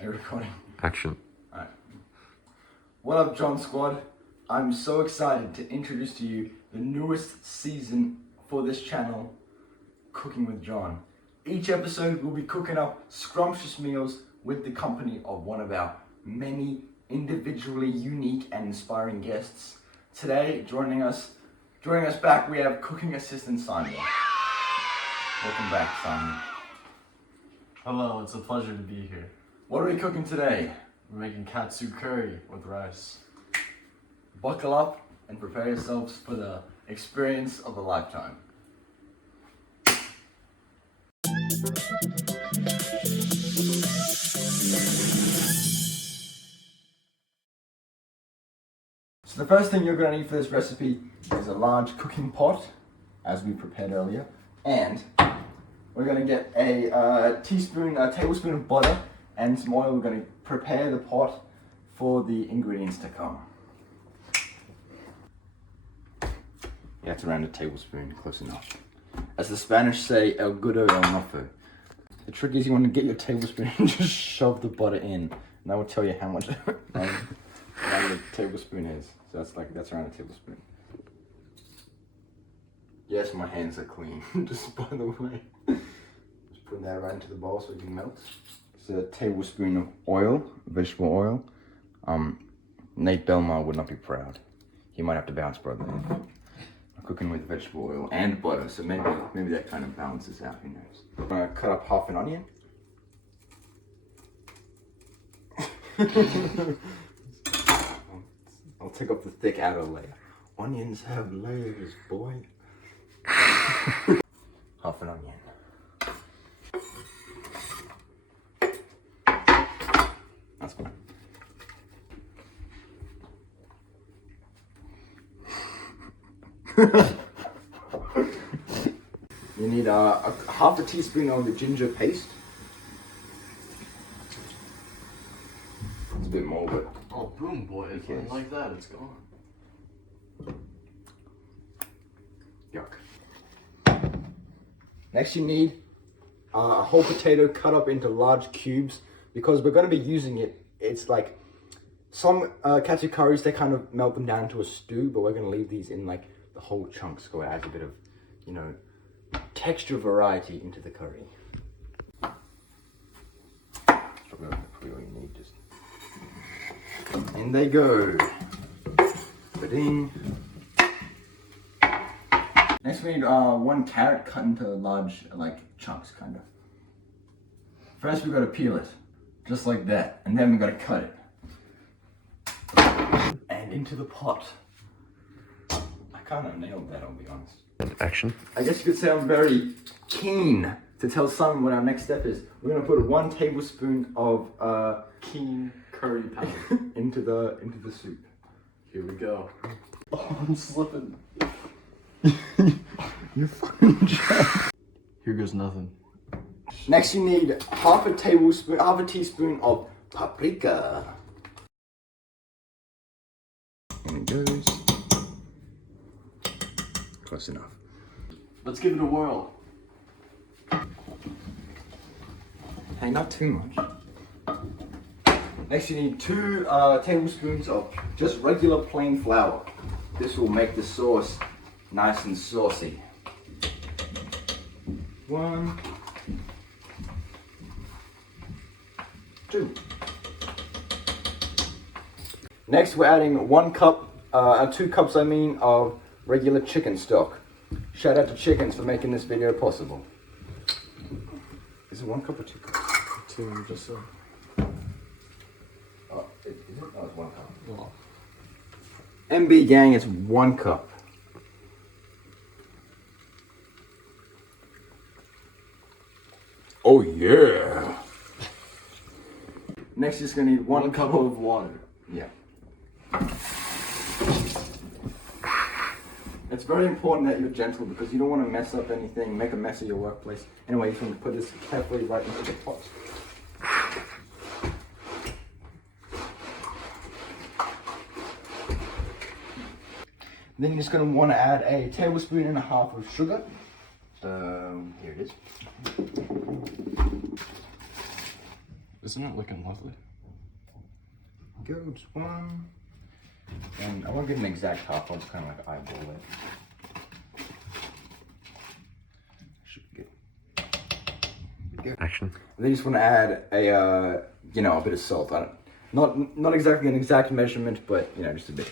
Are you recording? Action. Alright. What up, John Squad? I'm so excited to introduce to you the newest season for this channel, Cooking with John. Each episode we'll be cooking up scrumptious meals with the company of one of our many individually unique and inspiring guests. Today, joining us back, we have cooking assistant Simon. Welcome back, Simon. Hello, it's a pleasure to be here. What are we cooking today? We're making Katsu Curry with rice. Buckle up and prepare yourselves for the experience of a lifetime. So the first thing you're going to need for this recipe is a large cooking pot, as we prepared earlier, and we're going to get a tablespoon of butter and some oil. We're going to prepare the pot for the ingredients to come. Yeah, it's around a tablespoon, close enough. As the Spanish say, el gudo el mofo. The trick is you want to get your tablespoon and just shove the butter in, and that will tell you how much the tablespoon is. So that's around a tablespoon. Yes, my hands are clean, just by the way. Just put that right into the bowl so it can melt. It's a tablespoon of oil, vegetable oil. Nate Belmar would not be proud. He might have to bounce, brother. I'm cooking with vegetable oil and butter, so maybe that kind of balances out, who knows. I'm gonna cut up half an onion. I'll take off the thick outer layer. Onions have layers, boy. Half an onion. That's fine. You need half a teaspoon of the ginger paste. It's a bit more, but Oh, boom, boy. It's not like that. It's gone. yuck. Next you need a whole potato cut up into large cubes, because we're going to be using it. It's like some katsu curries, they kind of melt them down into a stew, but we're going to leave these in like the whole chunks, so it adds a bit of, you know, texture variety into the curry. That's probably all you need. Just in they go. Ba-ding. Next we need one carrot cut into large chunks, kind of. First we got to peel it, just like that, and then we got to cut it. And into the pot. I kind of nailed that, I'll be honest. Action. I guess you could say I'm very keen to tell Simon what our next step is. We're gonna put 1 tablespoon of Keen curry powder. into the soup. Here we go. Oh, I'm slipping. You fucking joke. Here goes nothing. Next you need half a teaspoon of paprika. And it goes. Close enough. Let's give it a whirl. Hey, not too much. Next you need 2 tablespoons of just regular plain flour. This will make the sauce nice and saucy. 1, 2. Next we're adding 1 cup, 2 cups of regular chicken stock. Shout out to chickens for making this video possible. Is it 1 cup or 2 cups? 2, just so. Oh, is it? Oh, it's 1 cup. Well, MB gang, it's 1 cup. Oh yeah. Next, you're just gonna need 1 cup of water. Yeah. It's very important that you're gentle, because you don't want to mess up anything, make a mess of your workplace. Anyway, you just want to put this carefully right into the pot. Then you're just going to want to add a tablespoon and a half of sugar. Here it is. Isn't it looking lovely? Goes one. And I won't get an exact half, I'll just kind of like eyeball it. Should be good. Action. And then you just want to add a, a bit of salt. Not exactly an exact measurement, but just a bit.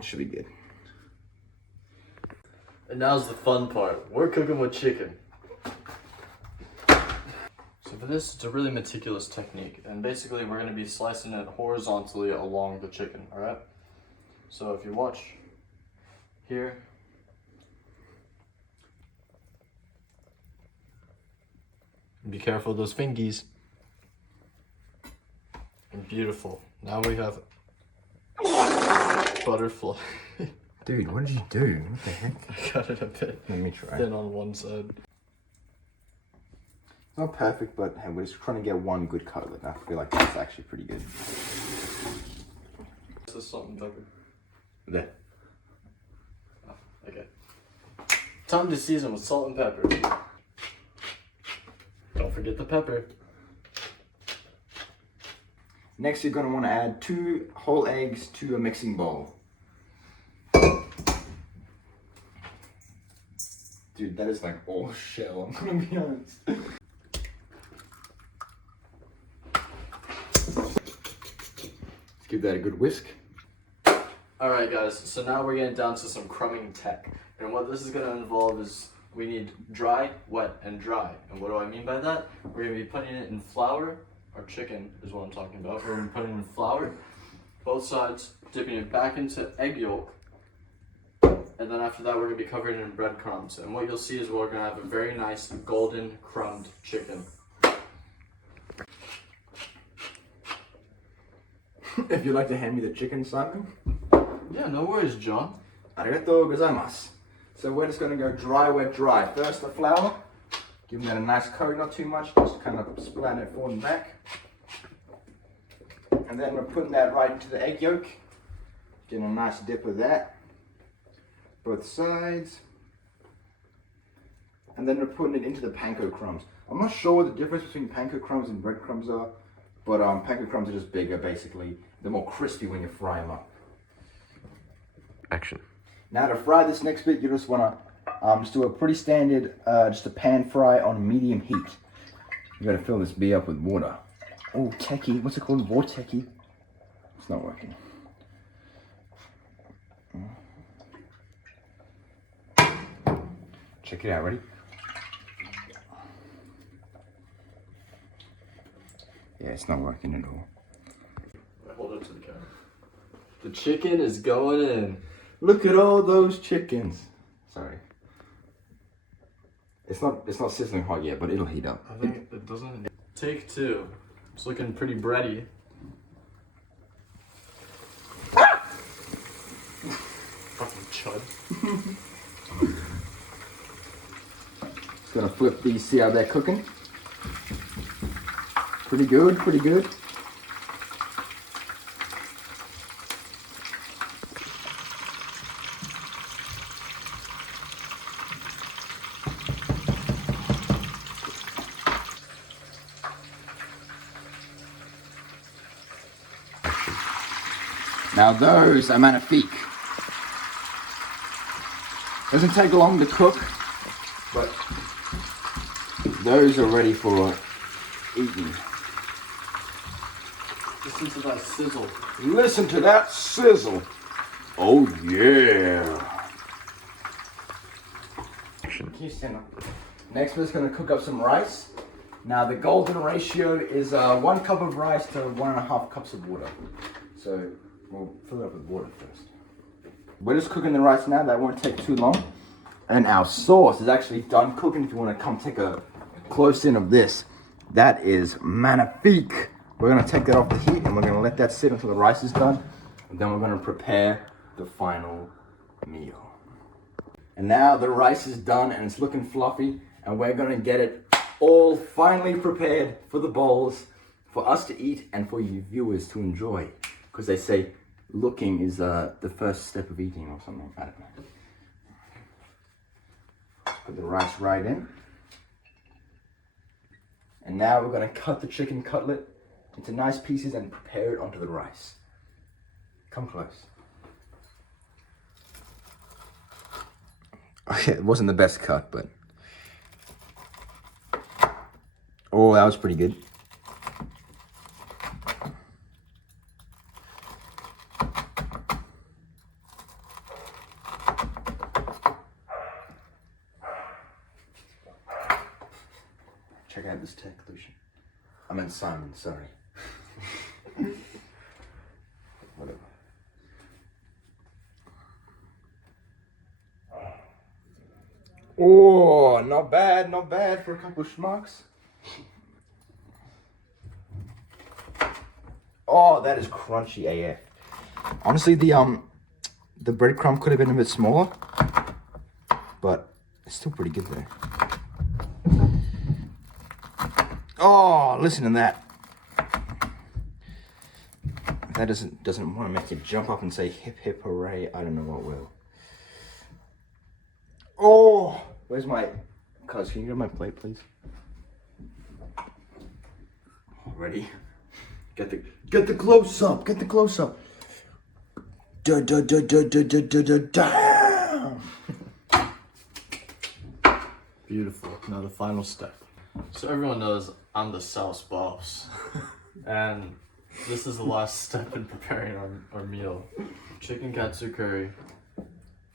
Should be good. And now's the fun part. We're cooking with chicken. So for this, it's a really meticulous technique. And basically, we're going to be slicing it horizontally along the chicken, alright? So if you watch here, be careful of those fingies. And beautiful. Now we have butterfly. Dude, what did you do? What the heck? I got it a bit Let me try. thin on one side. It's not perfect, but hey, we're just trying to get one good cutlet. And I feel like that's actually pretty good. This is salt and pepper. There. Oh, okay. Time to season with salt and pepper. Don't forget the pepper. Next, you're going to want to add 2 whole eggs to a mixing bowl. Dude, that is like all shell, I'm gonna be honest. Let's give that a good whisk. Alright guys, so now we're getting down to some crumbing tech. And what this is going to involve is we need dry, wet, and dry. And what do I mean by that? We're going to be putting it in flour, or chicken is what I'm talking about. We're going to be putting it in flour, both sides, dipping it back into egg yolk. And then after that, we're going to be covering it in breadcrumbs. And what you'll see is we're going to have a very nice golden crumbed chicken. If you'd like to hand me the chicken, Simon. Yeah, no worries, John. Arigatou gozaimasu. So we're just going to go dry, wet, dry. First the flour. Giving that a nice coat, not too much. Just kind of splatter it forward and back. And then we're putting that right into the egg yolk. Getting a nice dip of that. Both sides. And then we're putting it into the panko crumbs. I'm not sure what the difference between panko crumbs and breadcrumbs are, but panko crumbs are just bigger basically. They're more crispy when you fry them up. Action. Now to fry this next bit, you just want to just do a pretty standard, just a pan fry on medium heat. You got to fill this bee up with water. Oh, techie, what's it called? Vortechy? It's not working. Check it out, ready? Yeah, it's not working at all. Hold it to the camera. The chicken is going in. Look at all those chickens. Sorry. It's not sizzling hot yet, but it'll heat up. I think it doesn't. Take 2. It's looking pretty bready. Fucking chud. Just gonna flip these, see how they're cooking. Pretty good, pretty good. Now those are magnifique. Doesn't take long to cook, but those are ready for eating. Listen to that sizzle. Listen to that sizzle. Oh yeah. Action. Can you stand up? Next we're just gonna cook up some rice. Now the golden ratio is 1 cup of rice to 1.5 cups of water. So we'll fill it up with water first. We're just cooking the rice now, that won't take too long. And our sauce is actually done cooking. If you want to come take a close in of this, that is magnifique. We're going to take that off the heat and we're going to let that sit until the rice is done. And then we're going to prepare the final meal. And now the rice is done and it's looking fluffy. And we're going to get it all finally prepared for the bowls, for us to eat and for you viewers to enjoy. Because they say looking is the first step of eating or something. I don't know. Put the rice right in. And now we're gonna cut the chicken cutlet into nice pieces and prepare it onto the rice. Come close. Okay, it wasn't the best cut, but... Oh, that was pretty good. Check out this tech, Lucian. I meant Simon, sorry. Whatever. Oh, not bad for a couple of schmucks. Oh, that is crunchy AF. Honestly, the breadcrumb could have been a bit smaller, but it's still pretty good there. Oh, listen to that. If that doesn't want to make you jump up and say hip hip hooray, I don't know what will. Oh, where's my... Cuz, can you grab my plate, please? Ready? Get the close up. Get the close up. Damn. Beautiful. Now the final step. So everyone knows I'm the sauce boss. And this is the last step in preparing our meal. Chicken katsu curry.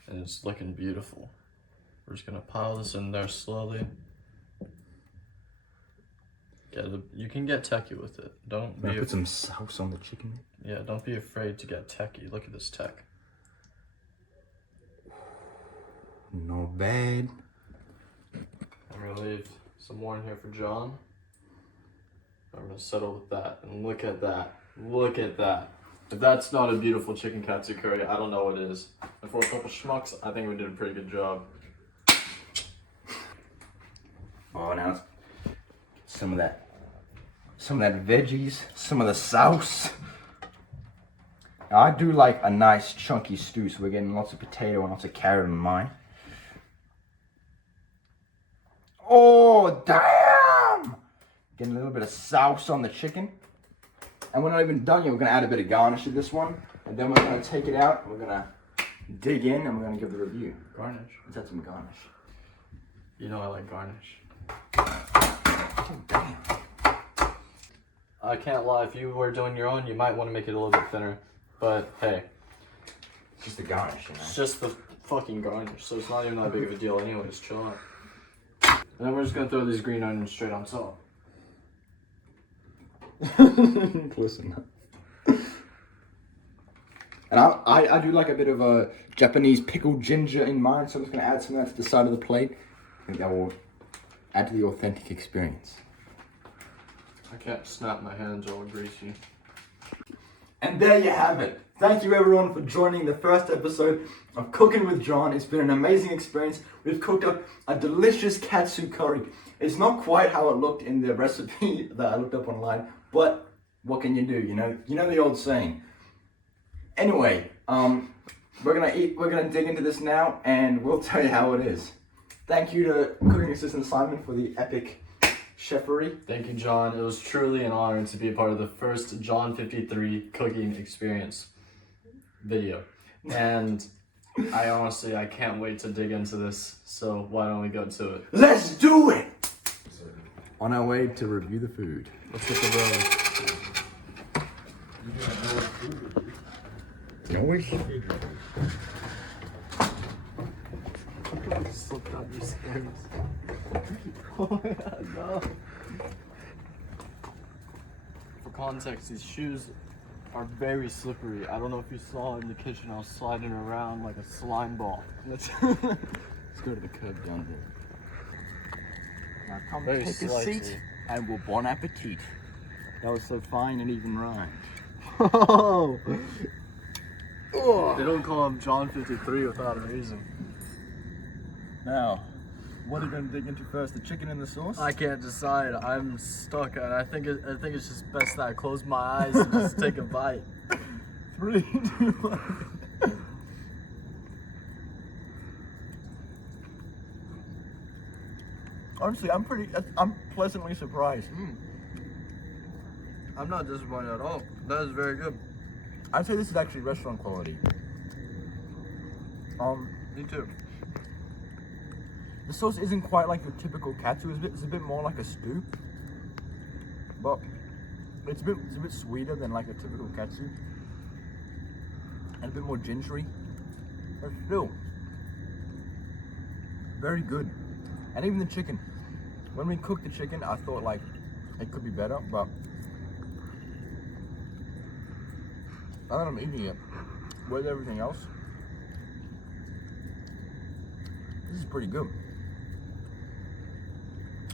And it's looking beautiful. We're just gonna pile this in there slowly. You can get techie with it. Don't be. Put some sauce on the chicken. Yeah, don't be afraid to get techie. Look at this tech. Not bad. I'm gonna leave some more in here for John. I'm gonna settle with that. And look at that. Look at that. If that's not a beautiful chicken katsu curry, I don't know what is. And for a couple schmucks, I think we did a pretty good job. Oh, now some of that veggies, some of the sauce. Now, I do like a nice chunky stew, so we're getting lots of potato and lots of carrot in mine. Oh, damn! Getting a little bit of sauce on the chicken. And we're not even done yet. We're gonna add a bit of garnish to this one. And then we're gonna take it out, and we're gonna dig in, and we're gonna give the review. Garnish. Let's add some garnish. You know I like garnish. Oh, damn. I can't lie, if you were doing your own, you might want to make it a little bit thinner. But hey, It's just the garnish, you know? it's just the fucking garnish, so it's not even that big of a deal anyways, chill out. And then we're just gonna throw these green onions straight on top. Close enough. And I do like a bit of a Japanese pickled ginger in mine, so I'm just gonna add some of that to the side of the plate. I think that will add to the authentic experience. I can't snap my hands all greasy. And there you have it. Thank you everyone for joining the first episode of Cooking with John. It's been an amazing experience. We've cooked up a delicious katsu curry. It's not quite how it looked in the recipe that I looked up online, but what can you do, you know? You know the old saying. Anyway, we're gonna dig into this now and we'll tell you how it is. Thank you to cooking assistant Simon for the epic chefery. Thank you, John. It was truly an honor to be a part of the first John 53 cooking experience video. And I can't wait to dig into this. So why don't we go to it? Let's do it! On our way to review the food. Let's get the road. No way. Slipped on your stairs. Oh yeah, no. For context, these shoes are very slippery. I don't know if you saw in the kitchen, I was sliding around like a slime ball. Let's go to the curb down there. Now come Very take a slightly. seat and we'll bon appetit. That was so fine and even rhymed. Oh! They don't call him John 53 without a reason. Now, what are you going to dig into first? The chicken and the sauce? I can't decide. I'm stuck, and I think it's just best that I close my eyes and just take a bite. 3, 2, 1. Honestly, I'm pleasantly surprised. I'm not disappointed at all. That is very good. I'd say this is actually restaurant quality. Me too. The sauce isn't quite like your typical katsu. It's a bit more like a stew, but it's a bit sweeter than like a typical katsu, and a bit more gingery. But still, very good. And even the chicken. When we cooked the chicken, I thought like it could be better, but now that I'm eating it with everything else, this is pretty good.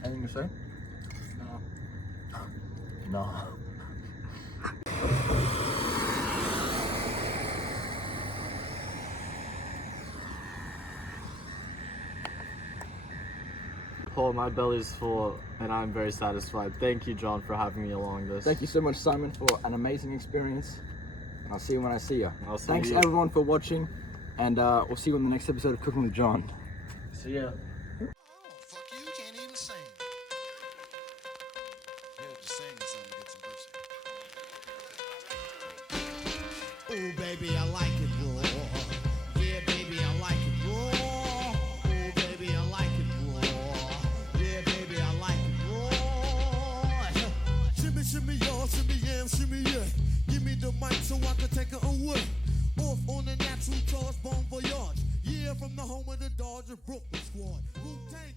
Anything to say? No. Paul, my belly's full and I'm very satisfied. Thank you, John, for having me along this. Thank you so much, Simon, for an amazing experience. And I'll see you when I see you. Thanks you. everyone for watching, and we'll see you on the next episode of Cooking with John. See ya. Oh, fuck you, you can't even sing. He'll just sing something to get some pussy. Oh, baby, I like it raw. Yeah, baby, I like it raw. Oh, baby, I like it raw. Yeah, baby, I like it raw. Shimmy, shimmy, y'all, shimmy, yam, shimmy, yeah. Give me the mic so I can take it away. Off on the natural charge, bon voyage. Yeah, from the home of the Dodger Brooklyn squad. Wu-Tang